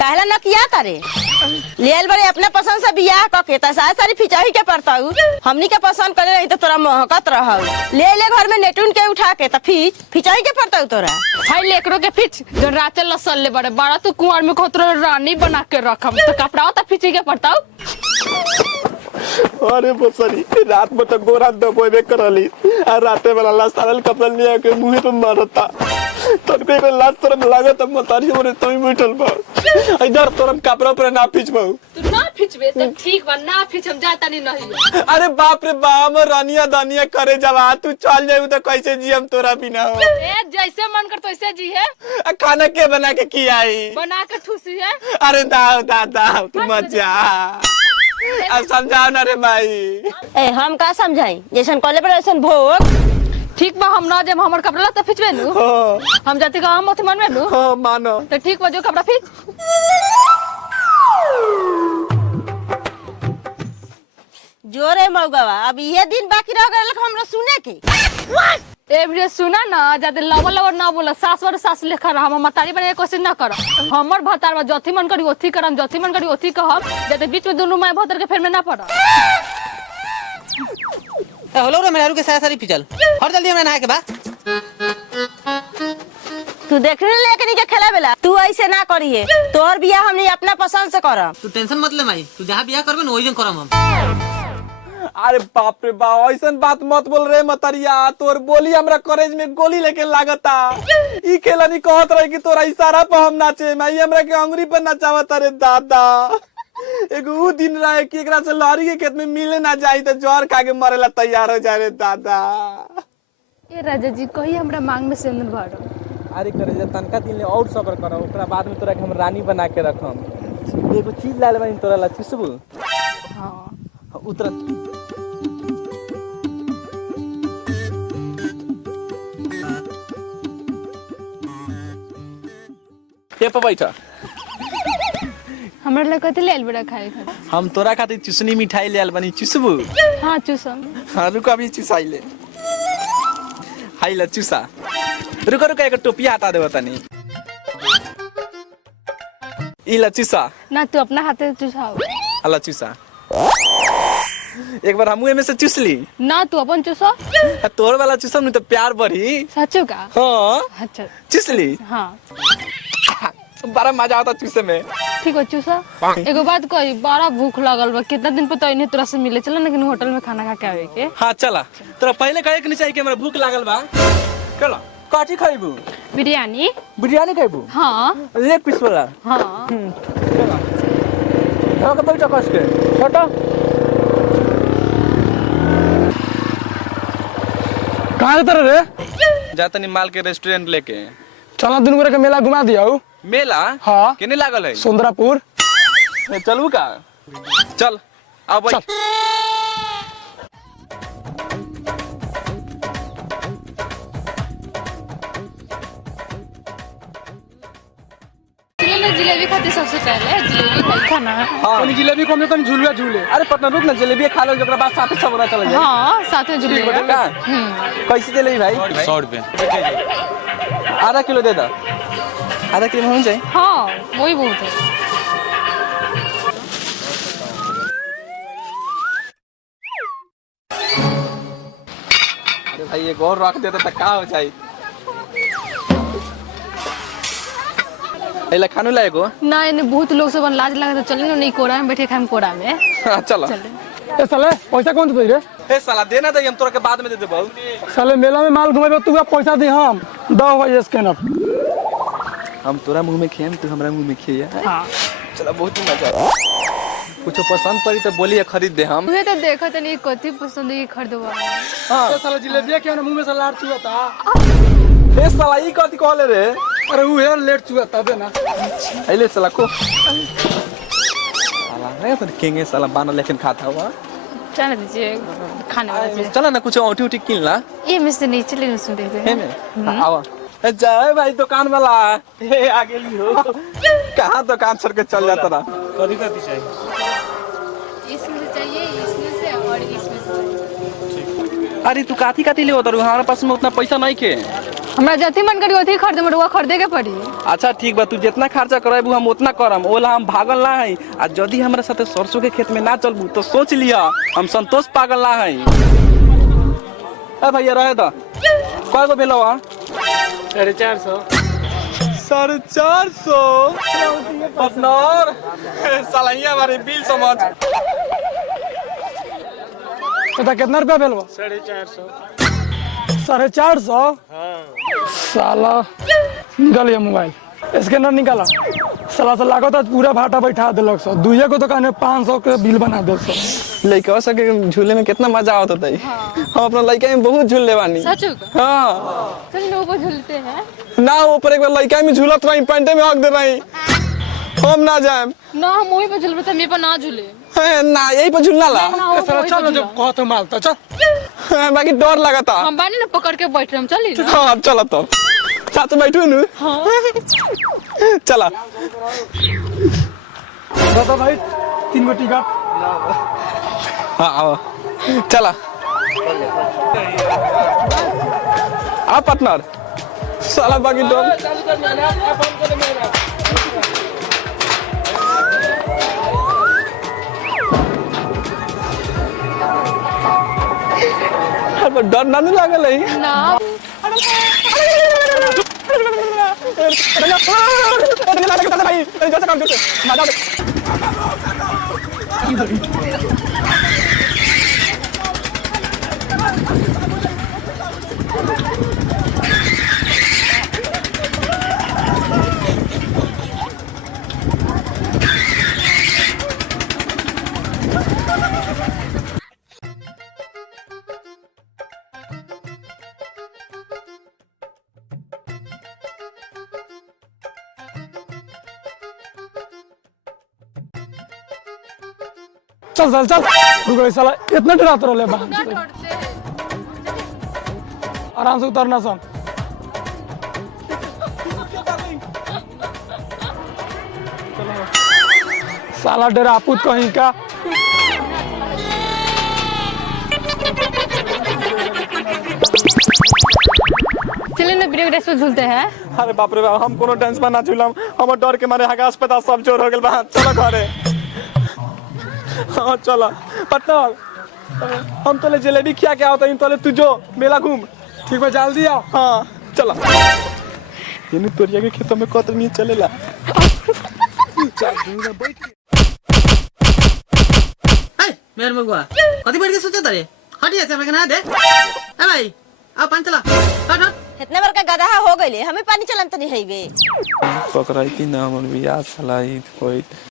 कहला न किया तारे लेल बड़े अपने पसंद से बियाह कके त सारी फिचाही के पड़ताऊ हमनी के पसंद करे रही तो तोरा महकत रहौ ले घर में नेटुन के उठा के त फिचाही के पड़ताऊ तोरा हाय लेकरो के फिच जो राते लसल ले बड़े बड़ा तू कुंवर में खतरो रानी बना के रखम तो कपड़ा त फिची के पड़ताऊ। अरे बसरी रात में तो गोरा दबोबे करली आ राते वाला लासारल कपड़ा लिया के मुंह पे मारता तब पे लात तरफ लागत मतारी मोरे तई बैठल बा इधर तरफ कपड़ा पर ना फिचबो तू ना फिचबे त ठीक बा ना फिच हम जाता नहीं। अरे बाप रे बाप रानिया दानिया करे जवा तू चल जाऊ तो कैसे जी हम तोरा बिना हो ए जैसे मन कर तैसे जी है। खाना के बना के किया है बना के ठूसी है। अरे दाओ तू मत जा अब समझाओ ना रे भाई। ए हम का समझाई जैसन कॉलेज पर वैसन भोग ठीक बा हम ना जब हमर कपड़ा त फिचबे नु हम जाति का हम मत मनबे नु हां मानो तो ठीक बा जो कपड़ा फिच जोरे मौगवा अब ये दिन बाकी रह गए हमरा सुने के एवरे सुना ना जाते लवर ना बोला सास लेखा रहा हम मतारी बने कोशिश ना कर हमर भतार में जथी मन करी ओथी करम जथी मन करी ओथी कहब जाते बीच में दोनों माय भतर के फेर में ना पड़ हेलो रे मेरा के सारी फिचल और जल्दी हमरा नहाए के बा तू देखने लेके नहीं के खेला बेला तू ऐसे ना करिए तोर बियाह हमनी अपना पसंद से करम तू टेंशन मत ले माई तू जहां बियाह करबे न ओइजन करम हम। अरे बाप रे बाप ऐसा बात मत बोल रे मतरिया तोर बोली हमरा कॉलेज में गोली लेके लागता ई खेला नहीं कहत रहे कि तोरा इशारा पर हम नाचे मैं हमरा के अंगुरी पर नचावत रे दादा एगो उ दिन रहे कि एकरा से लहरी के खेत में मिले ना जाई तो जहर खा के मरेला तैयार हो जाए रे दादा। ए राजा जी कही हमरा मांग में सिंदूर भरो अरे करे जे तनका दिन ले और सबर करो ओकरा बाद में तोरा के हम रानी बना के रखम एगो चीज लाले बानी तोरा ला चुसबू हां उतर पे पे बैठा हमरा लगे कथि लेल बड़ा खाए खातिर हम तोरा खातिर चुसनी मिठाई ले आल बानी चुसबू हां चूसम हां रुको अभी चुसाई ले हाई ला चुसा रुको एक टोपिया हटा देबो तनी ई ला चुसा ना तू अपना हाथे चूसाओ अला चुसा एक बार हमू में से चुसली ना तू अपन चूसो तोर वाला चुसम नहीं तो प्यार बढ़ी सच्चो का हां अच्छा चुसली हां बड़ा मजा आता चूसे में ठीक हो चूसा एगो बात कही बड़ा भूख लागल बा कितना दिन पता नहीं तोरा से मिले चला लेकिन होटल में खाना खा के आवे के। हां चला तोरा पहले कहे के नहीं चाहिए कि हमरा भूख लागल बा चला काठी खाइबू बिरयानी बिरयानी खाइबू हां लेग पीस वाला हां चला खाओ के बैठो कस के हटो कहाँ जाता रे जातनी माल के रेस्टोरेंट लेके चला दिन के मेला घुमा दिया मेला हाँ केने लागल है सुंदरापुर चलू का चल आओ भाई जिलेबी खाते सबसे पहले जिलेबी खाना हां जिलेबी को हम झूलुआ झूले अरे पटना रुक ना जलेबी खा लो जकरा बाद साथे सब बना चल जाए हां साथ में जिलेबी का कैसे जलेबी भाई 100 रुपए आधा किलो दे दा आधा किलो हो जाए हां वही बहुत है। अरे भाई एक और रख देता तो का हो जाए एला खानू लाएगो ना इने बहुत लोग सब लाज लगा तो चले नहीं कोरा में बैठे खाम कोरा में हां चलो ए साले पैसा कौन दे रे ए साला देना दे हम तोरा के बाद में दे देबो साले मेला में माल घुमाबे तू पैसा दे हम दो भाई स्कैनर हम तोरा मुंह में खेम तू हमरा मुंह में खिया हां चलो बहुत ही मजा आया कुछ पसंद पड़ी तो बोलिए खरीद दे हम मुझे तो देखा तो नहीं कथी पसंद है खरीदवा हां साले जिलेबी के मुंह में से लार चुआता ए साला ई कथि कहले रे अरे वो है लेट चुआता दे ना अइले साला को साला है तो किंग साला बाना लेकिन खाता हुआ चल दीजिए खाने वाला चीज चला ना कुछ औटी उटी किन ला ये मिस नहीं चले सुन देखते है में आवा जय भाई दुकान वाला हे आगे ली हो कहां दुकान छोड़ के चल जाता रहा कथी कथी चाहिए इसमें से चाहिए इसमें से और इसमें से अरे तू काथी काथी ले उतर हमारे पास में उतना पैसा नहीं के हमरा जथी मन करी ओथी खरीदे मरुआ खरीदे के पड़ी। अच्छा ठीक बा, तू जितना खर्चा कराबू हम उतना करम, ओला हम भागल ना है। आ यदि हमरा साथे सरसों के खेत में ना चलबू तो सोच लिया हम संतोष पागल ना है। ए भैया रहे तो कय गो भेलो? 450। 450 पार्टनर सालाइया हमारे बिल समझ। तो कितना रुपया भेल? 450। 450। साला निकाल ये मोबाइल, स्कैनर निकाला। साला से लागत है पूरा भाटा बैठा दिलक सो। दुइये को दुकान में 500 के बिल बना दे सो। लड़का सके झूले में कितना मजा आता था। हम अपना लड़का में बहुत झूले बानी। सच में? हाँ चल लोगों झूलते हैं ना, ऊपर एक बार लड़का में झूलत रही, पैंटे में हक दे रही। हम ना जाए ना, हम वही पे झूल, मेरे पर ना झूले ना, यही पर झूलना ला। साला चल जब कहत मालता चल। बाकी डर लगा था। हम बानी ना पकड़ के बैठ रहे हम, चली ना। हाँ चलो तो साथ में बैठू नु। चला दादा भाई 3 गो टिकट। हाँ आओ चला। आ पार्टनर साला बाकी डर। डर ना लागल है ना चल चल चल रुको साला इतना डरात रहले बाहर से। डरते हैं। आराम से उतरना सन। साला डरापूत कहीं का। चलिए ना ब्रेक डांस पे झूलते हैं। अरे बाप रे बाप, हम कोनो डांस में ना झूलम। हम डर के मारे हगास पता सब चोर हो गेल बा। चलो घरे। हाँ चलो पार्टनर, हम तोले जलेबी खिया के आवत हई, तोले तू जो मेला घूम। ठीक बा जल्दी आओ। हाँ चलो। ये तोरिया के खेतों में कत नहीं चलेला। चल दूर बैठ। ए मेर मगुआ कथि बैठ के सोचत रे? हटिया से हमरा ना दे। ए भाई आ पानी चला हट हट। इतने बड़का गधा हो गइले, हमें पानी चलन तो नहीं हईबे। पकड़ाई थी ना हमर बियाह साला ई होई।